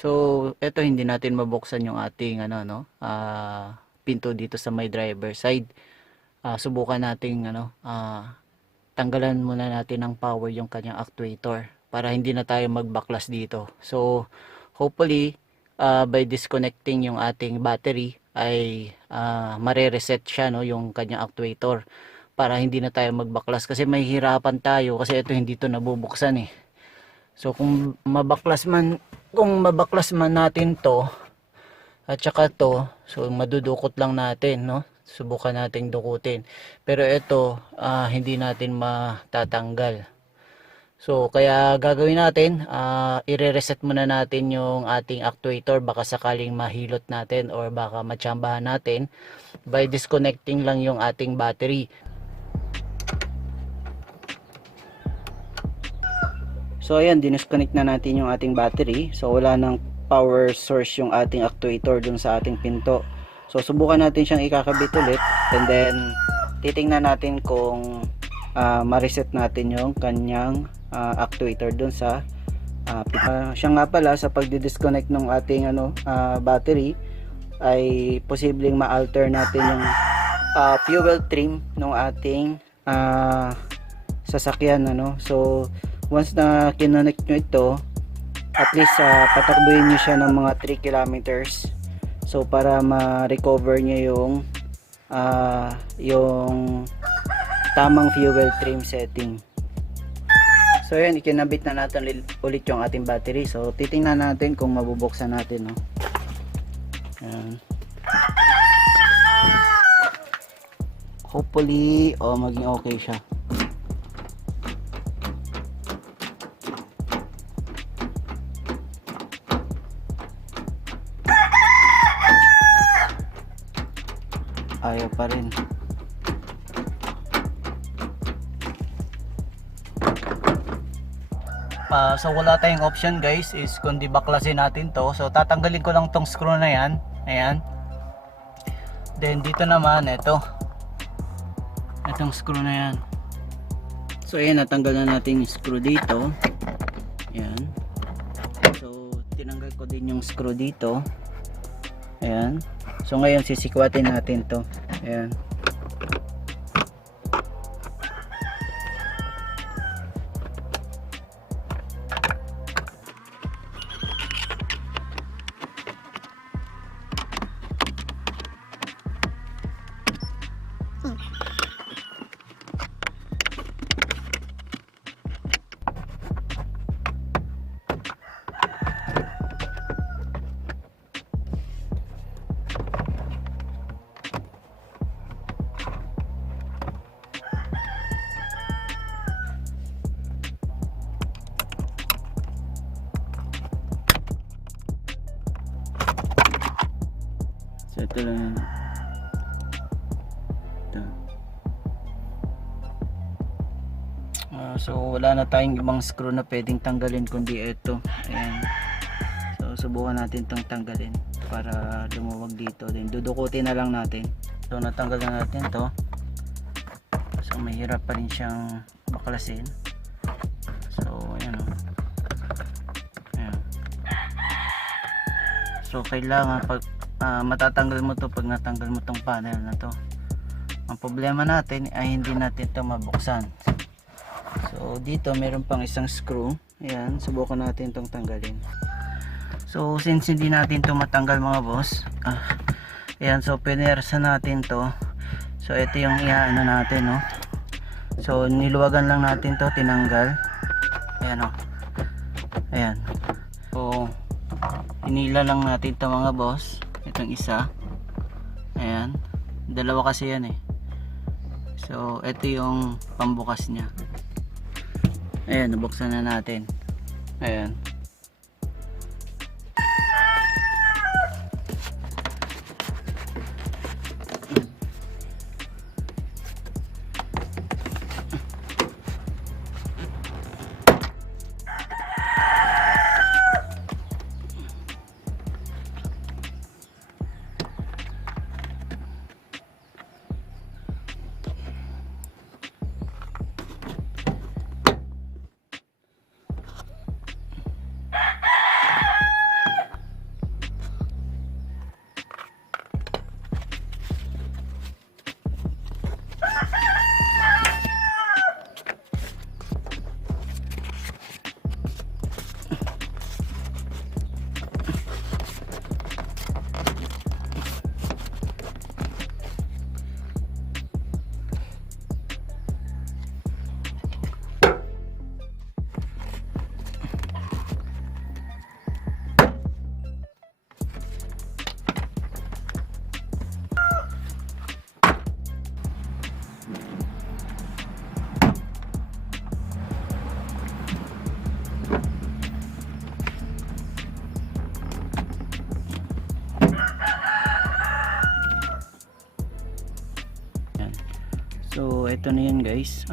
So, eto hindi natin mabuksan yung ating pinto dito sa may driver side. Subukan nating tanggalan muna natin ng power yung kanyang actuator para hindi na tayo magbaklas dito. So, hopefully by disconnecting yung ating battery ay mare-reset siya, no, yung kanyang actuator para hindi na tayo magbaklas kasi may hirapan tayo kasi ito hindi to nabubuksan eh. So kung mabaklas man natin to at saka to, so madudukot lang natin, no? Subukan nating dukutin. Pero ito hindi natin matatanggal. So kaya gagawin natin, i-reset muna natin yung ating actuator, baka sakaling mahilot natin or baka matsambahan natin by disconnecting lang yung ating battery. So ayan, disconnect na natin yung ating battery. So wala nang power source yung ating actuator dun sa ating pinto. So subukan natin siyang ikakabit ulit and then titingnan natin kung ma-reset natin yung kanyang actuator dun sa siya nga pala sa pagdi-disconnect ng ating battery ay posibleng ma-alter natin yung fuel trim ng ating sasakyan, so once na kinonect nyo ito, at least patakbuhin nyo siya ng mga 3 kilometers, so para ma-recover nyo yung tamang fuel trim setting. So yun, ikinabit na natin ulit yung ating battery. So titingnan natin kung mabubuksan natin, no? Ayan. Hopefully maging okay siya. Ayaw pa rin. So wala tayong option guys, is kundi baklasin natin to. So tatanggalin ko lang tong screw na yan. Ayan. Then dito naman itong screw na yan. So ayan, natanggal na natin yung screw dito. Ayan. So tinanggal ko din yung screw dito. Ayan. So ngayon sisikwatin natin to. Ayan. So ito lang. Ito. So wala na tayong ibang screw na pwedeng tanggalin kundi ito. Ayan. So subukan natin itong tanggalin para lumuwag dito. Then dudukutin na lang natin. So natanggal na natin to. So mahirap pa rin siyang baklasin. So ayan o. Ayan. So kailangan pag matatanggal mo to pag natanggal mo tong panel na to. Ang problema natin ay hindi natin to mabuksan. So dito meron pang isang screw. Ayan, subukan natin tong tanggalin. So since hindi natin to matanggal mga boss, ayan, so pinersa natin to. So ito yung iaano natin, no. So niluwagan lang natin to, tinanggal. Ayan, oh. Ayan. So hinila lang natin to mga boss. Itong isa. Ayan. Dalawa kasi yan eh. So ito yung pambukas niya. Ayan, nabuksan na natin. Ayan. ito na yun guys.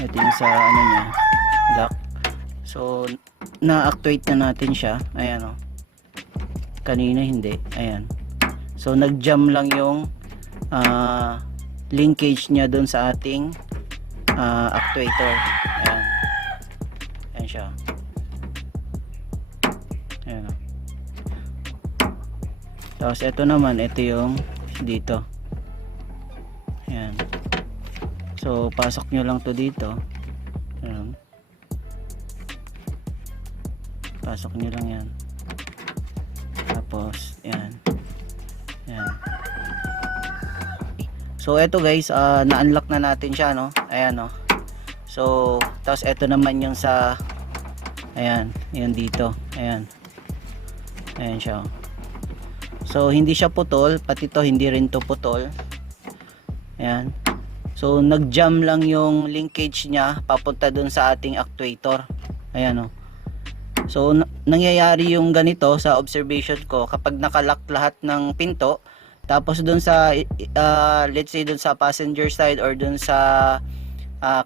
Ito yung sa ano niya, lock. So na-actuate na natin siya. Ayan o. Kanina hindi. Ayan. So nag-jam lang yung linkage niya dun sa ating actuator. Ayan. Ayan siya. Ayan o. Tapos ito naman, ito yung dito. Ayan. So pasok nyo lang to dito. Ayan. Pasok nyo lang yan. Tapos ayan. Ayan. So ito guys, na-unlock na natin siya, no. Ayan, no. So tapos ito naman yung sa ayan, yun dito. Ayan. Ayan siya. So hindi siya putol, pati to hindi rin to putol. Ayan. So nag-jam lang yung linkage niya papunta dun sa ating actuator. Ayan o. So nangyayari yung ganito sa observation ko kapag nakalock lahat ng pinto, tapos dun sa let's say dun sa passenger side or dun sa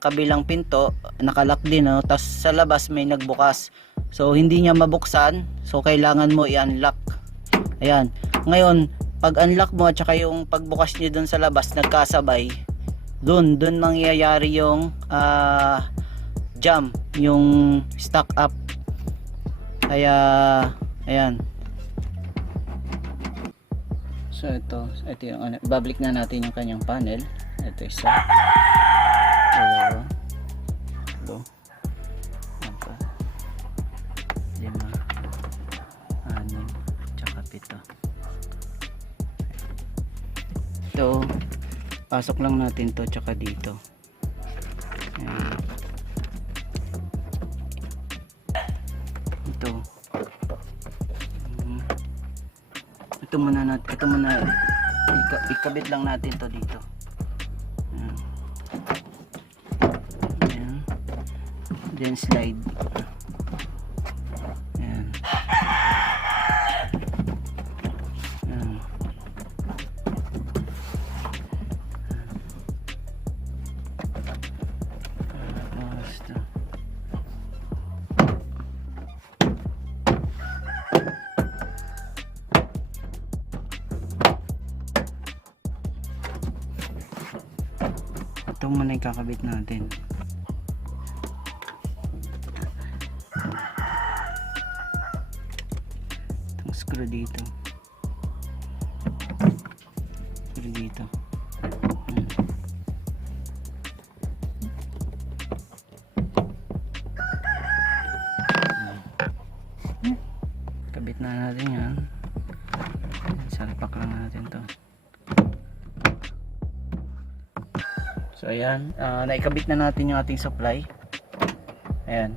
kabilang pinto nakalock din, no? Tapos sa labas may nagbukas. So hindi niya mabuksan, so kailangan mo i-unlock. Ayan. Ngayon, pag unlock mo at saka yung pagbukas niya dun sa labas nagkasabay, dun mangyayari yung jam, yung stack up. Kaya ayan. So ito yung babalik na natin yung kanyang panel. Ito isa. Dalawa. Tatlo. Apat. 5. 6. Tsaka 7. Ito, pasok lang natin to tsaka dito. Ayan. Ito muna ikabit lang natin to dito. Ayan. Ayan. Then slide. Ayan. Ayan. Basta. Ito muna yung kakabit natin. Itong screw dito. Screw dito. Kabit na natin yan. Salpak lang natin to. So ayan, naikabit na natin yung ating supply. Ayan.